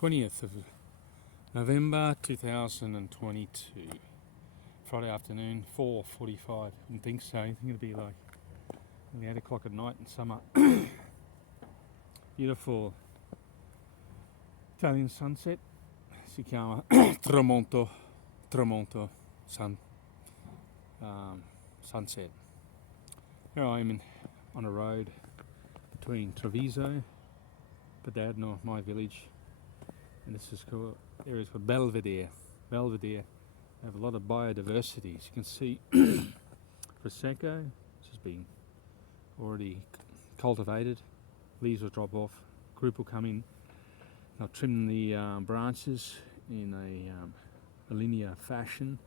20th of November 2022, Friday afternoon, 4:45. I didn't think so. I think it'd be like only 8 o'clock at night in summer. Beautiful Italian sunset. Si chiama tramonto sunset. Here I am on a road between Treviso, Badadno, my village, and this is called area's called Belvedere. Belvedere. They have a lot of biodiversity. As you can see, Prosecco, which has been already cultivated. Leaves will drop off. Group will come in. They'll trim the branches in a linear fashion,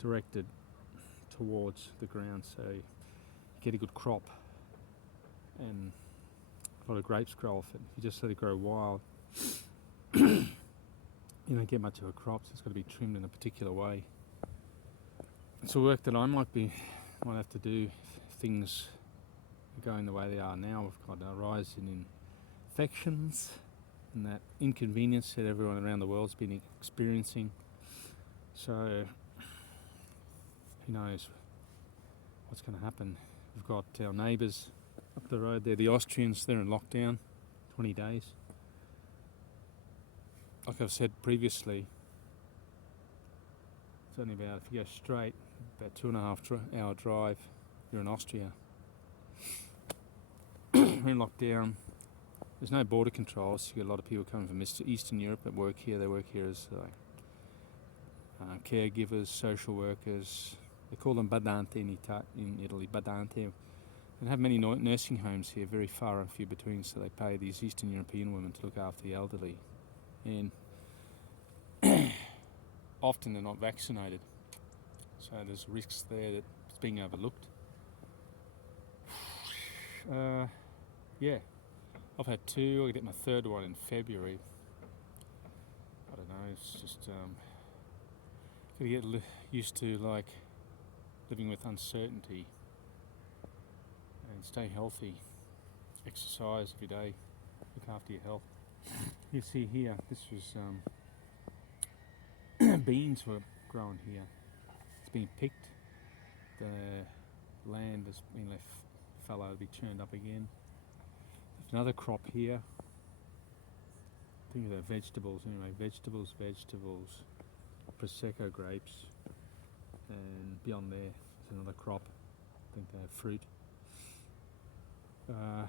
directed towards the ground, so you get a good crop. And a lot of grapes grow off it. If you just let it grow wild, you don't get much of a crop, so it's got to be trimmed in a particular way. It's a work that I might have to do if things are going the way they are now. We've got a rise in infections and that inconvenience that everyone around the world's been experiencing. So who knows what's going to happen. We've got our neighbours up the road there, the Austrians. They're in lockdown, 20 days. Like I've said previously, it's only about, if you go straight, about 2.5 hour drive, you're in Austria. We're in lockdown. There's no border controls. You've got a lot of people coming from Eastern Europe that work here. They work here as caregivers, social workers. They call them badante in Italy, badante. And have many nursing homes here, very far and few between, so they pay these Eastern European women to look after the elderly. And often they're not vaccinated, so there's risks there that it's being overlooked. Yeah, I've had two. I'll get my third one in February. I don't know, it's just gotta get used to like living with uncertainty and stay healthy, exercise every day, look after your health. You see here, this was beans were grown here. It's been picked. The land has been left fallow to be churned up again. There's another crop here. I think they're vegetables anyway. Vegetables, Prosecco grapes, and beyond there is another crop. I think they have fruit. I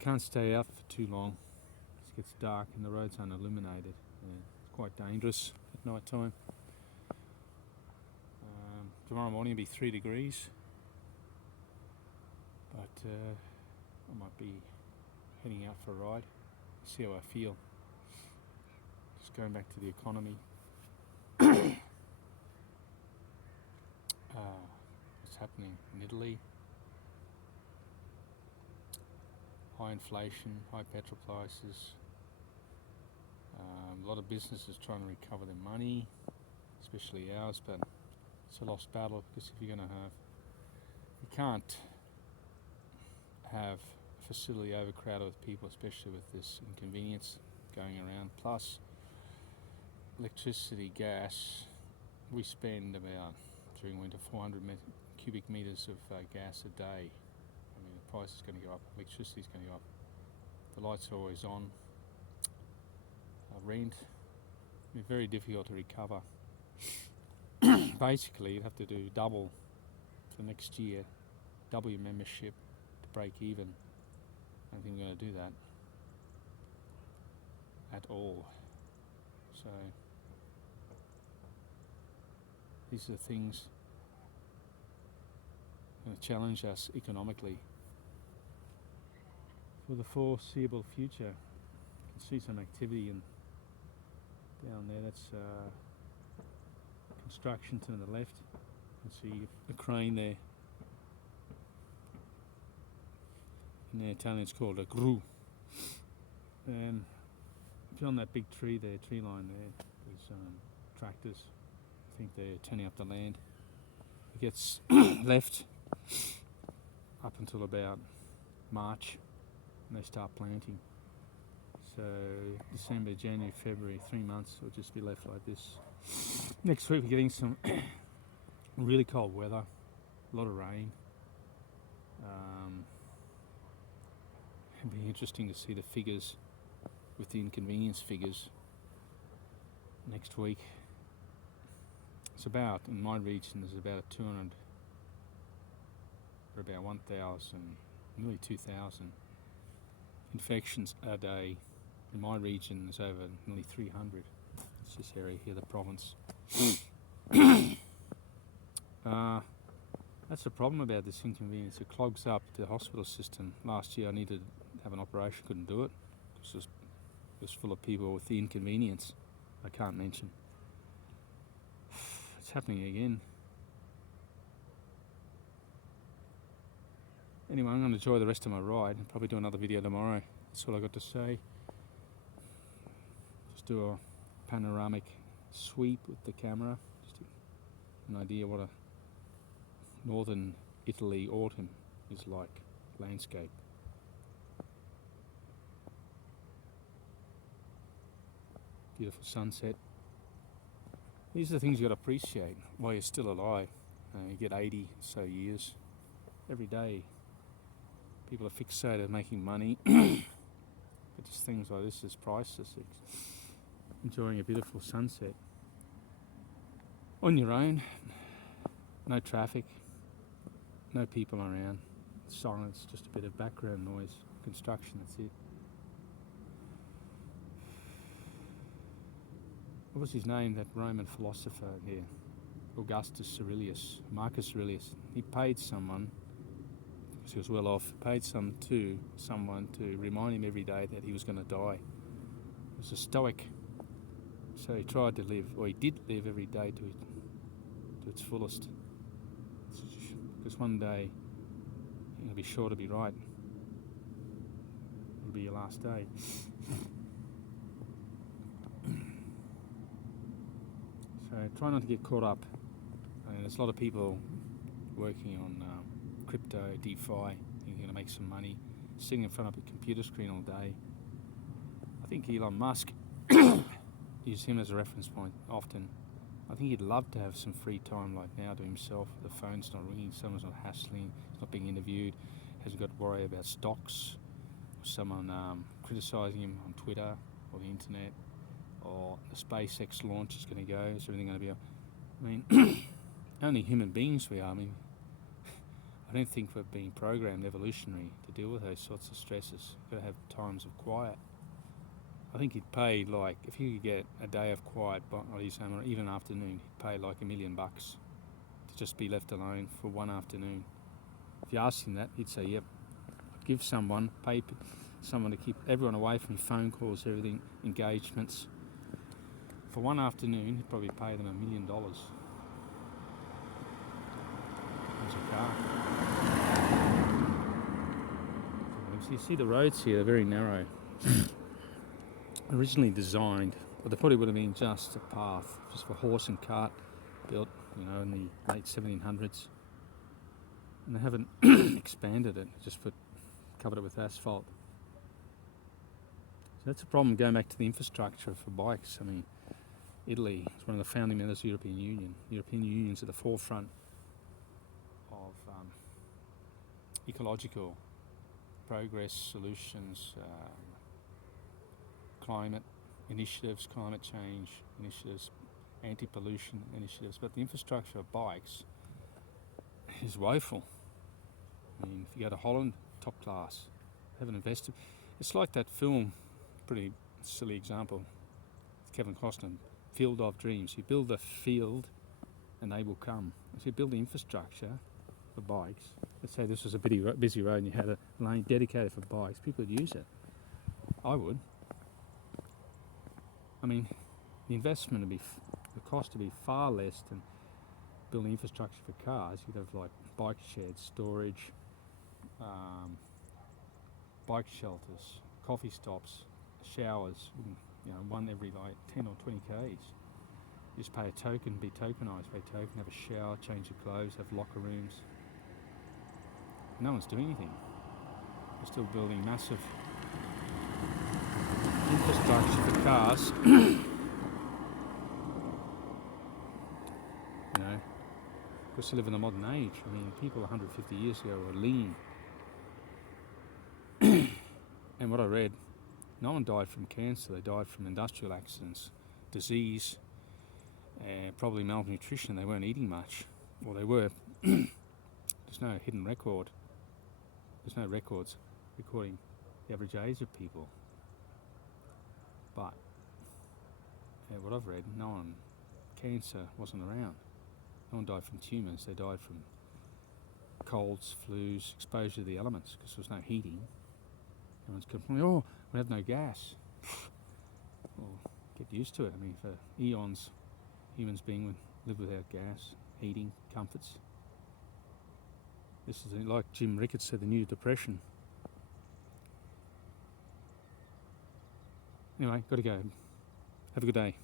can't stay out for too long. It gets dark and the road's unilluminated. It's quite dangerous at night time. Tomorrow morning it'll be 3 degrees, but I might be heading out for a ride, see how I feel. Just going back to the economy. What's happening in Italy? High inflation, high petrol prices. A lot of businesses trying to recover their money, especially ours, but it's a lost battle, because if you're going to you can't have a facility overcrowded with people, especially with this inconvenience going around. Plus, electricity, gas, we spend about, during winter, 400 cubic meters of gas a day. I mean, the price is going to go up, electricity is going to go up. The lights are always on. Rent, it'll be very difficult to recover. Basically, you'd have to do double for next year, double your membership to break even. I don't think we're going to do that at all. So these are the things that going to challenge us economically for the foreseeable future. You can see some activity down there. That's construction to the left. You can see a crane there. In the Italian it's called a gru. And beyond that big tree there, tree line there's tractors. I think they're turning up the land. It gets left up until about March, and they start planting. So December, January, February, 3 months will just be left like this. Next week we're getting some really cold weather, a lot of rain. It'll be interesting to see the figures with the inconvenience figures next week. It's about, in my region, there's about 200 or about 1,000, nearly 2,000 infections a day. In my region, there's over nearly 300. It's this area here, the province. That's the problem about this inconvenience. It clogs up the hospital system. Last year I needed to have an operation, couldn't do it because it was full of people with the inconvenience I can't mention. It's happening again. Anyway, I'm going to enjoy the rest of my ride and probably do another video tomorrow. That's all I got to say. Just do a panoramic sweep with the camera. Just an idea what a northern Italy autumn is like, landscape. Beautiful sunset. These are the things you got to appreciate while you're still alive. You get 80 so years. Every day people are fixated on making money, but just things like this is priceless. Enjoying a beautiful sunset on your own, no traffic, no people around, silence, just a bit of background noise, construction, that's it. What was his name, that Roman philosopher here? Augustus Aurelius, Marcus Aurelius. He paid someone, because he was well off, paid someone to remind him every day that he was going to die. He was a Stoic. So he tried to live, or he did live every day to its fullest. Because one day you'll be sure to be right. It'll be your last day. So try not to get caught up. There's a lot of people working on crypto, DeFi, you're going to make some money, sitting in front of a computer screen all day. I think Elon Musk, use him as a reference point often. I think he'd love to have some free time like now to himself. The phone's not ringing, someone's not hassling, he's not being interviewed, hasn't got to worry about stocks, or someone criticising him on Twitter or the internet, or the SpaceX launch is going to go, is everything going to be... I mean, only human beings we are. I mean, I don't think we're being programmed evolutionary to deal with those sorts of stresses. You've got to have times of quiet. I think he'd pay, like, if he could get a day of quiet, or even an afternoon, he'd pay like $1 million to just be left alone for one afternoon. If you asked him that, he'd say, yep, give someone, pay someone to keep everyone away from phone calls, everything, engagements. For one afternoon, he'd probably pay them $1 million. There's a car. So you see the roads here are very narrow. Originally designed, but they probably would have been just a path, just for horse and cart, built, in the late 1700s. And they haven't expanded it, just covered it with asphalt. So that's a problem going back to the infrastructure for bikes. I mean, Italy is one of the founding members of the European Union. The European Union's at the forefront of ecological progress, solutions, climate initiatives, climate change initiatives, anti-pollution initiatives, but the infrastructure of bikes is woeful. I mean, if you go to Holland, top class, haven't invested. It's like that film, pretty silly example, Kevin Costner, Field of Dreams. You build a field and they will come. If you build the infrastructure for bikes, let's say this was a busy road and you had a lane dedicated for bikes, people would use it. I would. I mean, the investment would be, the cost would be far less than building infrastructure for cars. You'd have like bike sheds, storage, bike shelters, coffee stops, showers, one every like 10 or 20 k's. You just pay a token, be tokenised, pay a token, have a shower, change your clothes, have locker rooms. No one's doing anything. We're still building massive Just like for cars. We still live in the modern age. I mean, people 150 years ago were lean. And what I read, no one died from cancer, they died from industrial accidents, disease, probably malnutrition. They weren't eating much. Well, they were. There's no hidden record. There's no records recording the average age of people. But what I've read, cancer wasn't around. No one died from tumours, they died from colds, flus, exposure to the elements, because there was no heating. Everyone's complaining, oh, we have no gas. Well, get used to it. I mean, for eons, humans live without gas, heating, comforts. This is, like Jim Ricketts said, the new depression. Anyway, got to go. Have a good day.